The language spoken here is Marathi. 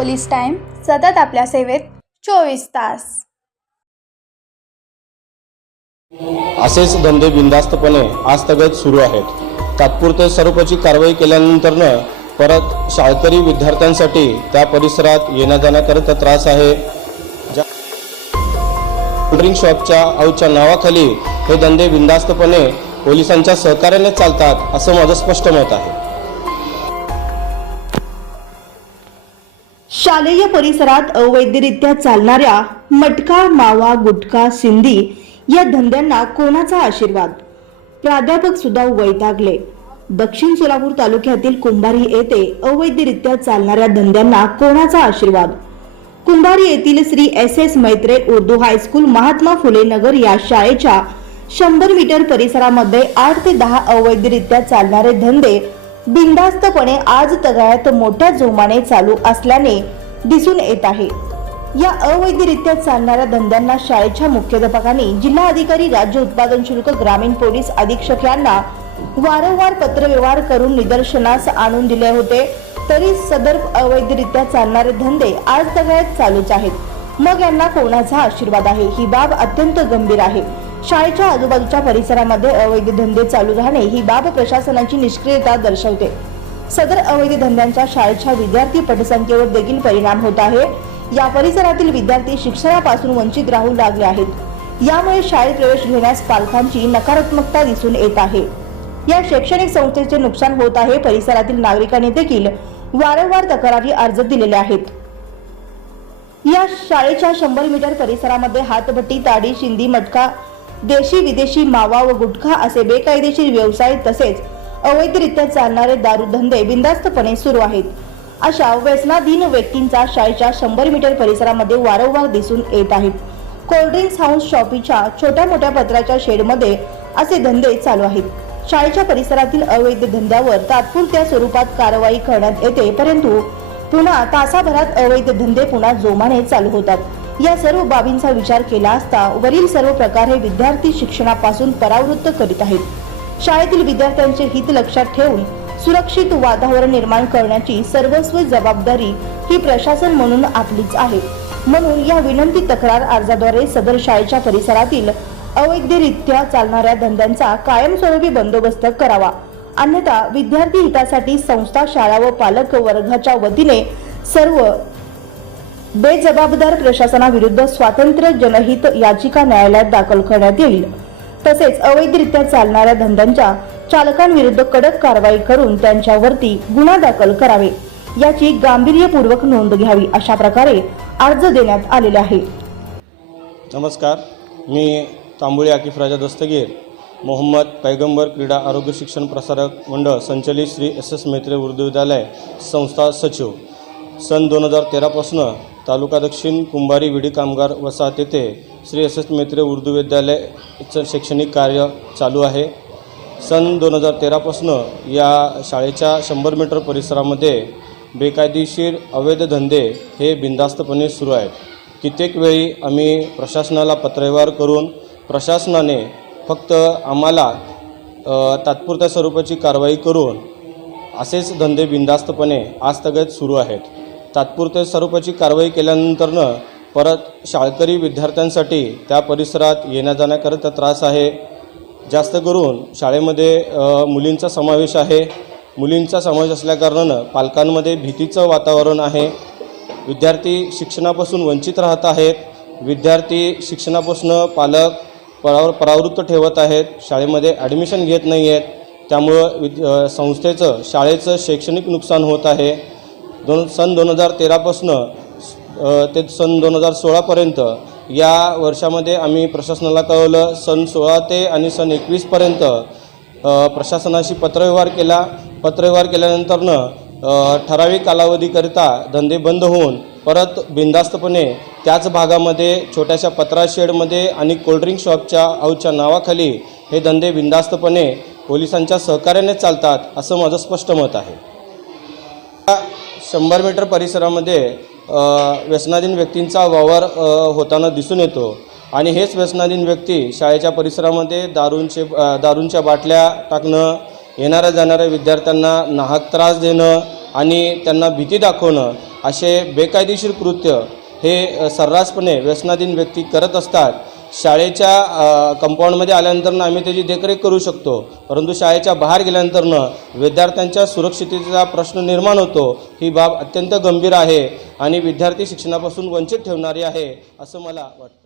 पोलीस टाईम सतत आपल्या सेवेत चोवीस तास. असेच धंदे बिंदास्तपणे आजतगत सुरू आहेत. तात्पुरते स्वरूपाची कारवाई केल्यानंतरनं परत शाळकरी विद्यार्थ्यांसाठी त्या परिसरात येण्या जाण्याकरता त्रास आहे. ड्रिंक शॉपच्या आऊच्या नावाखाली हे धंदे बिंदास्तपणे पोलिसांच्या सहकार्याने चालतात असं माझं स्पष्ट मत आहे. शालेय परिसरात अवैधरित्या चालणाऱ्या मटका मावा गुटखा सिंधी या धंद्यांना कोणाचा आशीर्वाद? प्राध्यापक सुद्धा वैतागले. दक्षिण सोलापूर तालुक्यातील कुंभारी येथे अवैधरित्या चालणाऱ्या धंद्यांना कोणाचा आशीर्वाद? कुंभारी येथील Shri S S Maitre Urdu high school Mahatma Phule Nagar या शाळेच्या शंभर मीटर परिसरामध्ये आठ ते दहा अवैधरित्या चालणारे धंदे बिनधास्तपणे आज तगाळ्यात मोठ्या जोमाने चालू असल्याने दिसून येत आहे. या अवैधरित्या चालणाऱ्या धंद्यांना शाळेच्या मुख्याध्यापकांनी जिल्हा अधिकारी राज्य उत्पादन शुल्क ग्रामीण पोलीस अधीक्षक यांना वारंवार पत्रव्यवहार करून निदर्शनास आणून दिले होते. तरी सदर अवैधरित्या चालणारे धंदे आज तगाळ्यात चालूच आहेत. मग यांना कोणाचा आशीर्वाद आहे? ही बाब अत्यंत गंभीर आहे. शाळेच्या आजूबाजूच्या परिसरामध्ये अवैध धंदे चालू राहणे ही बाब प्रशासनाची निष्क्रियता दर्शवते. सदर अवैध धंद्यांचा शाळेच्या विद्यार्थी पटसंख्येवर देखील परिणाम होत आहे. या परिसरातील विद्यार्थी शिक्षणापासून वंचित राहू लागले आहेत. यामुळे शाळेत प्रवेश घेण्यास पालकांची नकारात्मकता दिसून येत आहे. या शैक्षणिक संस्थेचे नुकसान होत आहे. परिसरातील नागरिकांनी देखील वारंवार तक्रारी अर्ज दिलेले आहेत. या शाळेच्या शंभर मीटर परिसरामध्ये हातभट्टी ताडी शिंदी मटका देशी विदेशी मावा व गुटखा असे बेकायदेशीर व्यवसाय तसेच अवैधरित्या चालणारे दारू धंदे बिंदास्तपणे सुरू आहेत. अशा व्यसनाधीन व्यक्तींचा शाळेच्या शंभर मीटर परिसरामध्ये वारंवार दिसून येत आहेत. कोल्ड्रिंक्स हाऊस शॉपीच्या छोट्या मोठ्या पत्राच्या शेडमध्ये असे धंदे चालू आहेत. शाळेच्या परिसरातील अवैध धंद्यावर तात्पुरत्या स्वरूपात कारवाई करण्यात येते परंतु पुन्हा तासाभरात अवैध धंदे पुन्हा जोमाने चालू होतात. या सर्व बाबींचा विचार केला असता वरील सर्व प्रकार हे विद्यार्थी शिक्षणापासून परावृत्त करीत आहेत. शाळेतील विद्यार्थ्यांचे हित लक्षात ठेवून सुरक्षित वातावरण निर्माण करण्याची सर्वस्व जबाबदारी ही प्रशासन म्हणून आपलीच आहे. म्हणून या विनंती तक्रार अर्जाद्वारे सदर शाळेच्या परिसरातील अवैधरित्या चालणाऱ्या धंद्यांचा कायमस्वरूपी बंदोबस्त करावा. अन्यथा विद्यार्थी हितासाठी संस्था शाळा व पालक वर्गाच्या वतीने सर्व बेजबाबदार प्रशासनाविरुद्ध स्वातंत्र्य जनहित याचिका न्यायालयात दाखल करण्यात येईल. तसेच अवैधरित्या चालणाऱ्या धंद्यांच्या चालकांविरुद्ध कडक कारवाई करून त्यांच्यावरती गुन्हा दाखल करावे. याची गांभीर्यपूर्वक नोंद घ्यावी अशा प्रकारे अर्ज देण्यात आलेला आहे. नमस्कार. मी तांबुळे आकिफ राजा दस्तगीर मोहम्मद पैगंबर क्रीडा आरोग्य शिक्षण प्रसारक मंडळ संचलित श्री एस एस मेत्रे उर्दू विद्यालय संस्था सचिव. सन दोन हजार तेरापासून तालुका दक्षिण कुंभारी विडी कामगार वसाहत येथे श्री एस एस मैत्रे उर्दू विद्यालयाचं शैक्षणिक कार्य चालू आहे. सन दोन हजार तेरापासून या शाळेच्या शंभर मीटर परिसरामध्ये बेकायदेशीर अवैध धंदे हे बिनधास्तपणे सुरू आहेत. कित्येक वेळी आम्ही प्रशासनाला पत्रव्यवहार करून प्रशासनाने फक्त आम्हाला तात्पुरत्या स्वरूपाची कारवाई करून असेच धंदे बिनधास्तपणे आजतगत सुरू आहेत. तात्पुरत्या स्वरूपाची कारवाई केल्यानंतरनं परत शाळकरी विद्यार्थ्यांसाठी त्या परिसरात येण्याजाण्याकरता त्रास आहे. जास्त करून शाळेमध्ये मुलींचा समावेश आहे. मुलींचा समावेश असल्याकारणानं पालकांमध्ये भीतीचं वातावरण आहे. विद्यार्थी शिक्षणापासून वंचित राहत आहेत. विद्यार्थी शिक्षणापासून पालक परावर परावृत्त ठेवत आहेत. शाळेमध्ये ॲडमिशन घेत नाही आहेत त्यामुळं विद संस्थेचं शाळेचं शैक्षणिक नुकसान होत आहे. दोन सन दोन हजार तेरापासनं ते सन दोन हजार सोळापर्यंत या वर्षामध्ये आम्ही प्रशासनाला कळवलं. सन सोळा ते आणि सन एकवीसपर्यंत प्रशासनाशी पत्रव्यवहार केला. पत्रव्यवहार केल्यानंतरनं ठराविक कालावधीकरिता धंदे बंद होऊन परत बिंदास्तपणे त्याच भागामध्ये छोट्याशा पत्रा शेडमध्ये आणि कोल्ड्रिंक शॉपच्या आऊच्या नावाखाली हे धंदे बिंदास्तपणे पोलिसांच्या सहकार्याने चालतात असं माझं स्पष्ट मत आहे. शंभर मीटर परिसरामध्ये व्यसनाधीन व्यक्तींचा वावर होताना दिसून येतो. आणि हेच व्यसनाधीन व्यक्ती शाळेच्या परिसरामध्ये दारूंचे दारूंच्या बाटल्या टाकणं येणाऱ्या जाणाऱ्या विद्यार्थ्यांना नाहक त्रास देणं आणि त्यांना भीती दाखवणं असे बेकायदेशीर कृत्य हे सर्रासपणे व्यसनाधीन व्यक्ती करत असतात. शाळेच्या कंपाऊंडमध्ये आल्यानंतर आम्ही त्याची देखरेख करू शकतो. परंतु शाळेच्या बाहेर गेल्यानंतर विद्यार्थ्यांच्या सुरक्षिततेचा प्रश्न निर्माण होतो. ही बाब अत्यंत गंभीर आहे आणि विद्यार्थी शिक्षणापासून वंचित ठेवणारी आहे असं मला वाटतं.